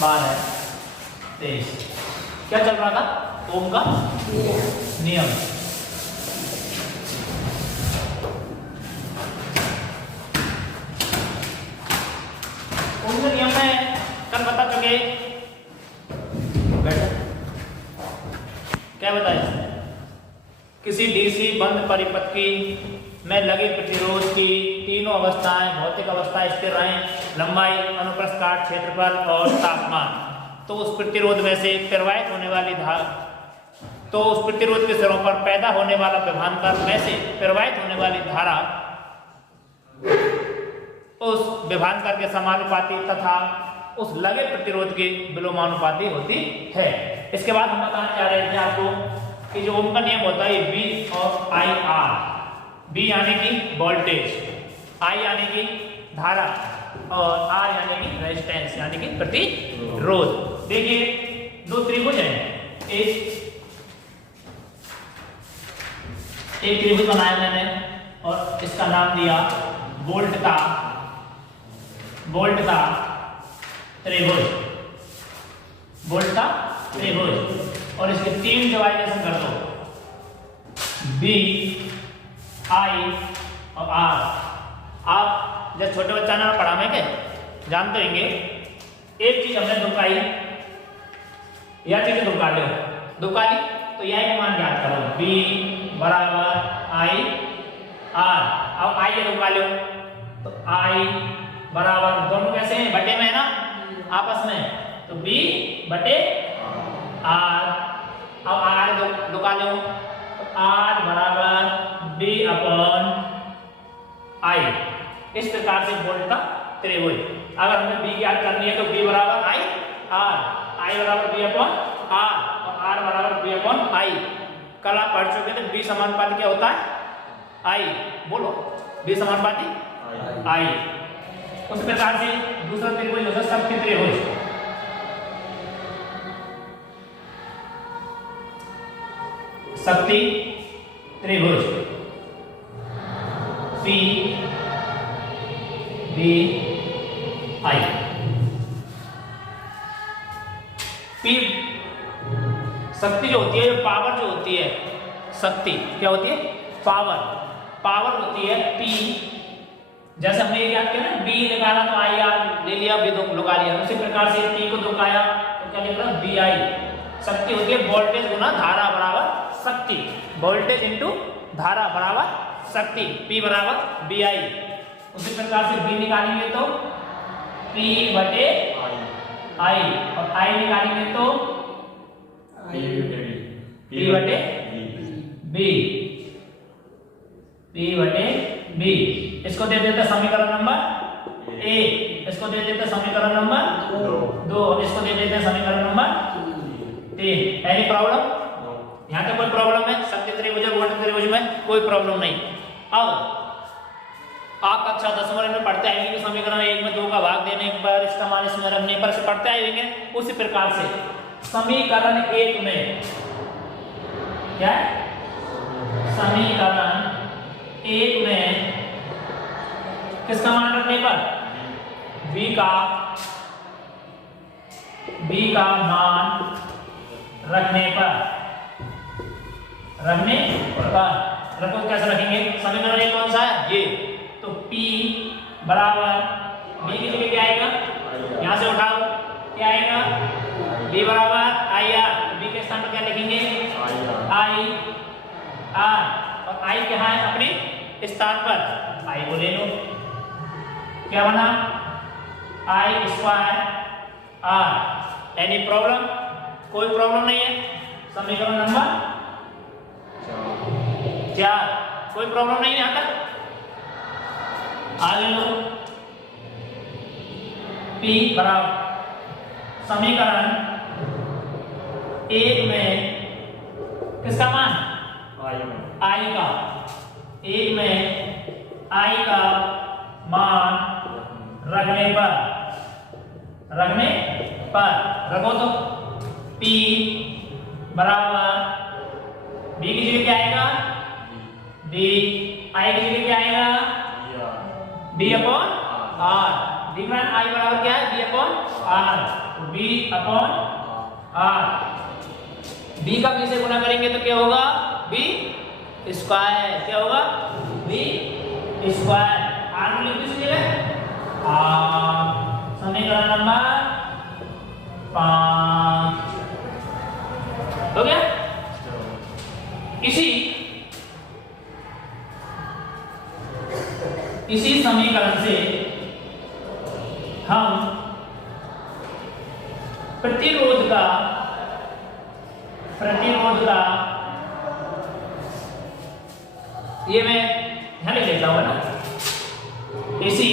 12, 23। क्या चल रहा था? ओम का नियम। ओम का नियम में कल बता चुके, क्या बताया? किसी डीसी बंद परिपथ की में लगे प्रतिरोध की तीनों अवस्थाएं, भौतिक अवस्था स्थिर रहें, लंबाई, अनुप्रस्थ काट, क्षेत्रफल और तापमान। तो उस प्रतिरोध में से प्रवाहित होने वाली धारा, तो उस प्रतिरोध के सिरों पर पैदा होने वाला विभवांतर में से प्रवाहित होने वाली धारा उस विभवांतर के समानुपाती तथा उस लगे प्रतिरोध के विलोमानुपाती होती है। इसके बाद हम बताने जा रहे थे आपको कि जो ओम का नियम होता है बी और आई आर। बी यानी कि वोल्टेज, आई यानी कि धारा और आर यानी कि रेजिस्टेंस यानी कि प्रतिरोध। देखिए दो त्रिभुज हैं, एक त्रिभुज बनाया मैंने और इसका नाम दिया वोल्ट का त्रिभुज, वोल्ट का त्रिभुज। और इसके तीन डिवाइडेशन कर दो, बी, आई और आर। आप जब छोटे बच्चा ने पढ़ा में के जानते होंगे, एक चीज हमने दुकाई या चीज दुका लो, दुका ली तो यह मान याद करो, बी बराबर आई आर। अब आई ये दुका लो तो आई बराबर, दोनों कैसे हैं? बटे में है ना आपस में, तो बी बटे आर। अब आर दुका लो तो आर बराबर बी अपॉन आई। इस प्रकार से वोल्ट का त्रिभुज। अगर हमें बी ज्ञात करनी है तो बी बराबर आई आर, आई बराबर बी अपॉन आर और आर बराबर बी अपॉन आई। कल आप पढ़ चुके थे बी समानुपाती क्या होता है? आई। बोलो, बी समानुपाती आई। उस प्रकार से दूसरा त्रिभुज होता है शक्ति त्रिभुज। शक्ति त्रिभुज पी बी आई। पी शक्ति जो होती है, पावर जो होती है, शक्ति क्या होती है? पावर होती है पी। जैसे हमने ये याद किया ना, बी निकाला तो आई आर ले लिया, बी लुका लिया। उसी प्रकार से पी को दुकाया तो क्या लिख रहा? B I. शक्ति होती है वोल्टेज गुना धारा बराबर शक्ति, वोल्टेज इंटू धारा बराबर शक्ति, पी बराबर बी आई। उसी प्रकार से बी निकालेंगे तो पी बटे आई और आई निकालेंगे तो पी बटे बी, पी बटे बी। इसको दे देते समीकरण नंबर ए, इसको दे देते समीकरण नंबर 2, इसको दे देते समीकरण नंबर 3। Any problem? यहाँ तक कोई प्रॉब्लम है? शक्ति त्रिभुज और वोल्ट त्रिभुज में कोई प्रॉब्लम नहीं। अब आप कक्षा 10 में पढ़ते आएंगे कि समीकरण 1 में 2 का भाग देने पर, इसका मान इसमें रखने पर से पढ़ते आएंगे। उसी प्रकार से समीकरण 1 में क्या है? समीकरण 1 में किसका मान रखने पर? b का मान रखने पर रखो। कैसे रखेंगे? समीकरण 1 कौन सा है? ये। तो P बराबर B की जगह क्या आएगा? यहाँ से उठाओ, क्या आएगा? B बराबर आई आर। B के स्थान पर क्या लिखेंगे? I R. और I क्या है? अपने स्थान पर I को ले लो, क्या बना? I square R। Any problem? कोई प्रॉब्लम नहीं है। समीकरण नंबर 4, कोई प्रॉब्लम नहीं है यहाँ तक। आगे लो, P बराबर समीकरण 1 में किसका मान? I का। 1 में I का मान रखने पर रखो तो P बराबर B की जगह क्या आएगा? B। I की जगह क्या आएगा? B upon R। Difference I बराबर क्या है B upon R, B upon R, B का बी से गुना करेंगे तो क्या होगा बी स्क्वायर, क्या होगा बी स्क्वायर, आर को लिख दीजिए समीकरण नंबर 5 हो गया। इसी समीकरण से हम प्रतिरोध का ये मैं ध्यान लेता हूं ना, इसी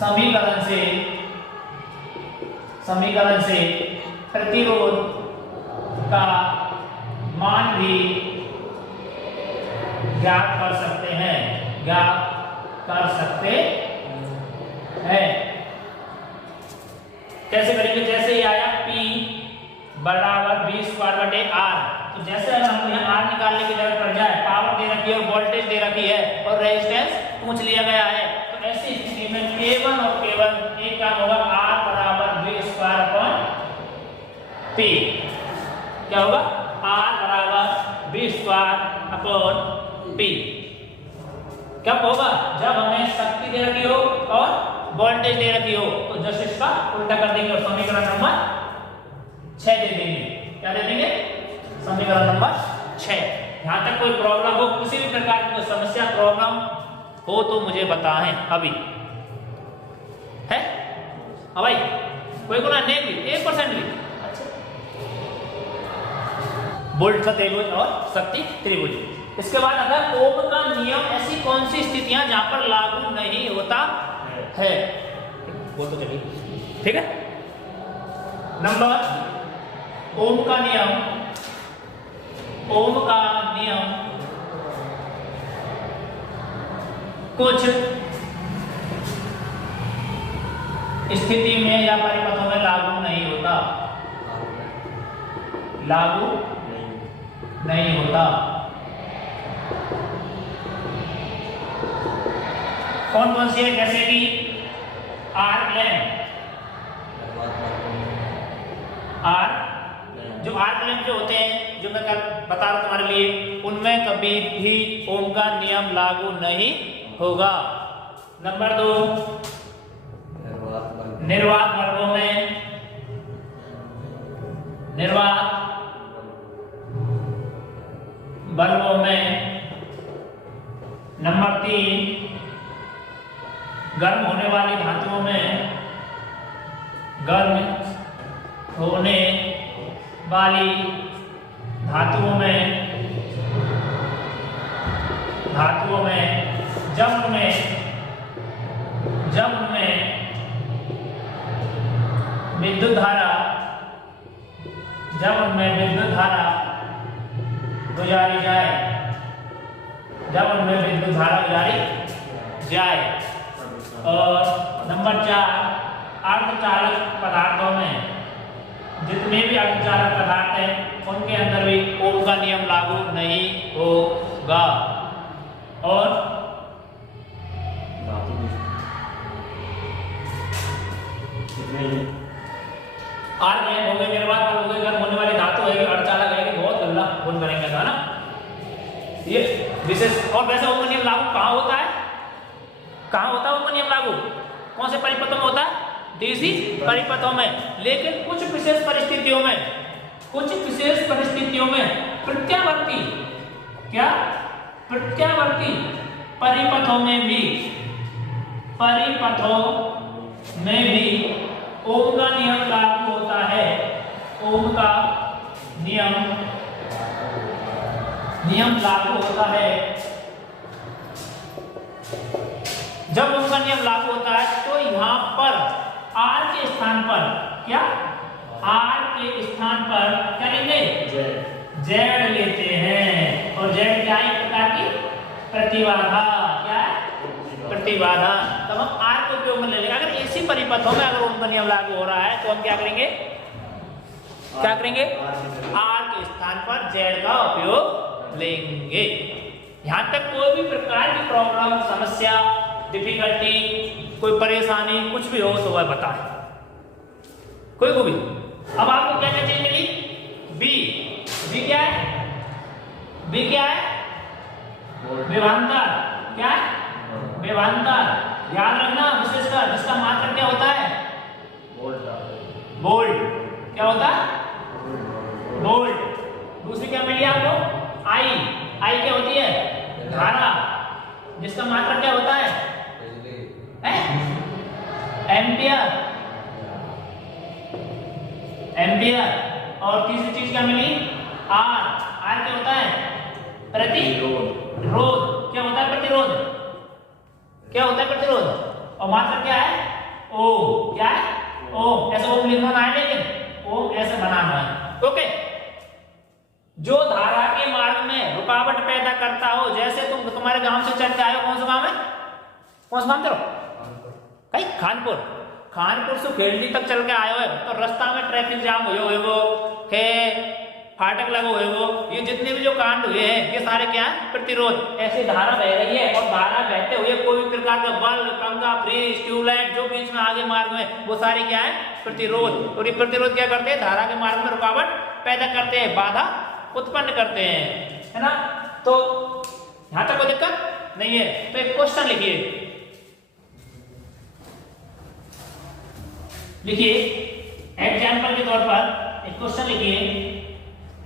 समीकरण से प्रतिरोध का मान भी ज्ञात कर सकते हैं, कैसे करेंगे, जैसे ये आया P बराबर बी स्क्वायर बटे आर, तो जैसे अगर हमको यहाँ आर निकालने की जरूरत पड़ जाए, पावर दे रखी है और वोल्टेज दे रखी है और रेजिस्टेंस पूछ लिया गया है, तो ऐसी स्थिति में केवल और केवल एक काम होगा, आर बराबर बी स्क्वायर अपॉन पी, क्या होगा आर बराबर बी स्क्वायर अपॉन पी, कब होगा जब हमें शक्ति दे रखी हो और वोल्टेज दे रखी हो, तो जस्ट इसका उल्टा कर देंगे और समीकरण नंबर 6 दे देंगे, क्या दे देंगे समीकरण नंबर 6। यहां तक कोई प्रॉब्लम हो, किसी भी प्रकार की कोई समस्या प्रॉब्लम हो तो मुझे बताएं अभी, है भाई कोई को ना नहीं भी 1% भी, अच्छा वोल्ट त्रिभुज और शक्ति त्रिभुज। इसके बाद अगर ओम का नियम ऐसी कौन सी स्थितियां जहां पर लागू नहीं होता है, वो तो चलिए ठीक है। नंबर ओम का नियम कुछ स्थिति में या परिपथों में लागू नहीं होता, कौन कौन सी है, जैसे कि आर्क लैंप, जो आर्क लैंप जो होते हैं, जो मैं कल बता रहा हूं तुम्हारे लिए, उनमें कभी भी ओम का नियम लागू नहीं होगा। नंबर 2 निर्वात बल्बों में। नंबर 3 गर्म होने वाली धातुओं में, जब उनमें विद्युत धारा गुजारी जाए, और नंबर 4 अर्धचालक पदार्थों में, जितने भी अर्धचालक पदार्थ हैं उनके अंदर भी ओम का नियम लागू नहीं होगा। और आर्क लैंप हो गए, निर्वात बल्ब हो गए, गर्म होने वाली धातु है, अर्धचालक है, बहुत गल्ला गुण करेंगे था ना ये विशेष। और वैसे ओम का नियम लागू कहाँ होता है, ओम का नियम लागू कौन से परिपथों में होता है, डीसी परिपथों में, लेकिन कुछ विशेष परिस्थितियों में प्रत्यावर्ती परिपथों में भी ओम का नियम लागू होता है। ओम का नियम लागू होता है। जब ओम का नियम लागू होता है तो यहां पर आर के स्थान पर क्या लेंगे, जेड लेते हैं, और जेड क्या है, एक प्रकार की प्रतिबाधा, तब हम आर को उपयोग में ले लेंगे। अगर ऐसी परिपथों में अगर ओम का नियम लागू हो रहा है तो हम क्या करेंगे, आर के स्थान पर जेड का उपयोग लेंगे। यहां तक कोई भी प्रकार की प्रॉब्लम, समस्या, डिफिकल्टी कोई परेशानी कुछ भी हो तो वह बताए, कोई को भी। अब आपको क्या क्या चीज मिली? बी। बी क्या है? बी क्या है? विभवांतर। क्या है? विभवांतर। याद रखना विशेषकर जिसका मात्रक क्या होता है? वोल्ट। क्या होता है? वोल्ट। दूसरी क्या मिली आपको? आई। आई क्या होती है? धारा, जिसका मात्रक क्या होता है? एम्पियर। एम्पियर। और तीसरी चीज क्या मिली? आर। आर क्या होता है? प्रतिरोध। क्या होता है? प्रतिरोध। क्या होता है? प्रतिरोध। और मात्रक क्या है? ओम। क्या है? ओम। ऐसा ओम लिखना है, लेकिन ओम ऐसे बनाना है। ओके। जो धारा के मार्ग में रुकावट पैदा करता हो, जैसे तुम्हारे गांव से चल के आए हो, कौन सा गांव है? कौन सा गांव तेरा? कहीं खानपुर। खानपुर से खेलनी तक चल के आए हो तो रास्ता में ट्रैफिक जाम हुए वो है, फाटक लगे हुए वो, ये जितने भी जो कांड हुए हैं ये सारे क्या है? प्रतिरोध। ऐसे धारा बह रही है और धारा बहते हुए कोई भी प्रकार का बल्ब, पंखा, फ्रिज, ट्यूबलाइट जो बीच में आगे मार्ग में, वो सारे क्या है? प्रतिरोध। और ये प्रतिरोध क्या करते हैं? धारा के मार्ग में रुकावट पैदा करते हैं, बाधा उत्पन्न करते हैं, है ना? तो यहां तक कोई दिक्कत नहीं है। तो एक क्वेश्चन लिखिए, एग्जाम्पल के तौर पर एक क्वेश्चन लिखिए।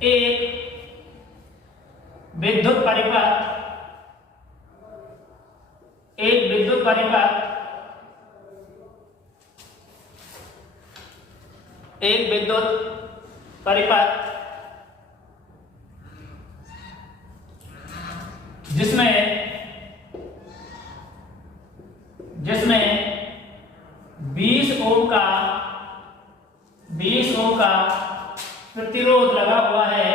एक विद्युत परिपथ, एक विद्युत परिपथ, एक विद्युत परिपथ जिसमें 20 ओम का प्रतिरोध लगा हुआ है,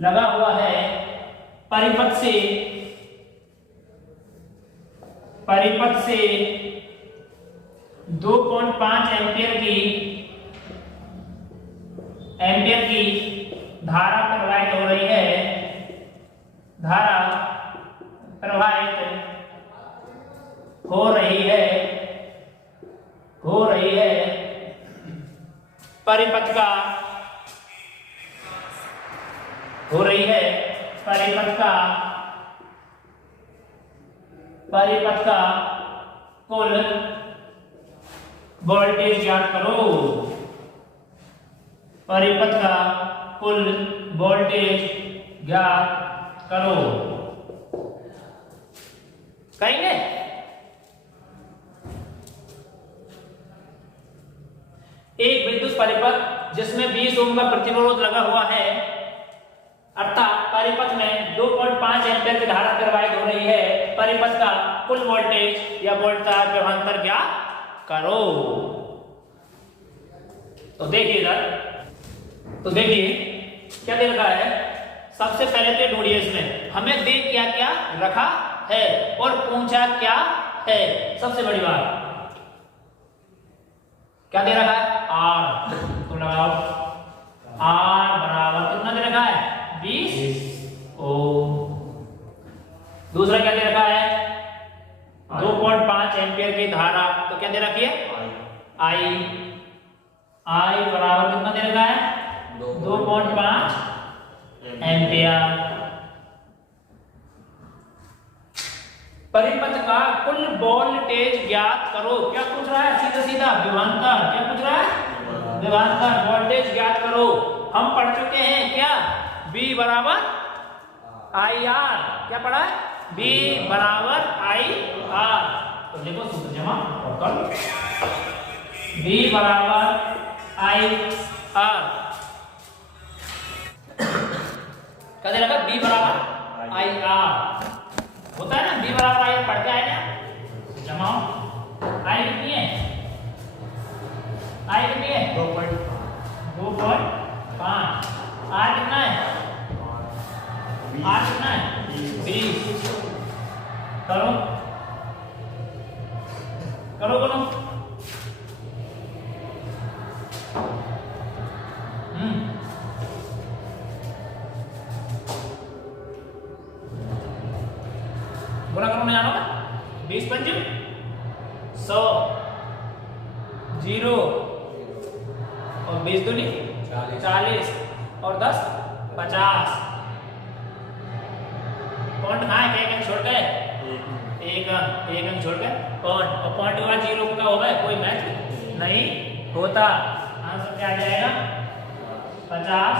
लगा हुआ है परिपथ से 2.5 एम्पियर की धारा प्रवाहित हो रही है, परिपथ का कुल वोल्टेज ज्ञात करो। परिपथ का कुल वोल्टेज ज्ञात करो। कहेंगे एक विद्युत परिपथ जिसमें 20 ओम का प्रतिरोध लगा हुआ है, अर्थात परिपथ में 2.5 एम्पीयर की धारा प्रवाहित हो रही है, परिपथ का कुल वोल्टेज या वोल्टता विभवांतर ज्ञात करो। तो देखिए क्या दे रखा है। सबसे पहले तो ढूंढिए, इसमें हमें दे क्या रखा है और पूछा क्या है। सबसे बड़ी बात क्या दे रखा है? आर। तो लगाओ, आर बराबर कितना दे रखा है? 20 ओम। दूसरा क्या दे रखा है? 2.5 एम्पियर की धारा, तो क्या दे रखी है? आई बराबर कितना दे रखा है? 2.5 एम्पियर। परिपथ का कुल वोल्टेज ज्ञात करो। क्या पूछ रहा है? सीधा विभवांतर। क्या पूछ रहा है? विभवांतर। वोल्टेज ज्ञात करो। हम पढ़ चुके हैं क्या? V बराबर आई आर। क्या पढ़ा है? V बराबर आई आर। तो देखो सूत्र जमा और कर। V बराबर आई आर। क्या दे रखा? B बराबर आई आर होता है ना। B बराबर आई आर पढ़ के आए ना, जमाओ। आई कितनी है? आई कितनी है? 2.5। आर कितना है? आर कितना है? 20। करो। गुणा करो ना जानो 20 पंजे 100 0 और 20 दूनी 40 और 10 50। पॉइंट कहाँ है? एक अंक छोड़ के एक अंक छोड़ के पॉइंट, और पॉइंट के बाद 0 का होगा कोई मैच नहीं होता। आंसर क्या आ जाएगा? 50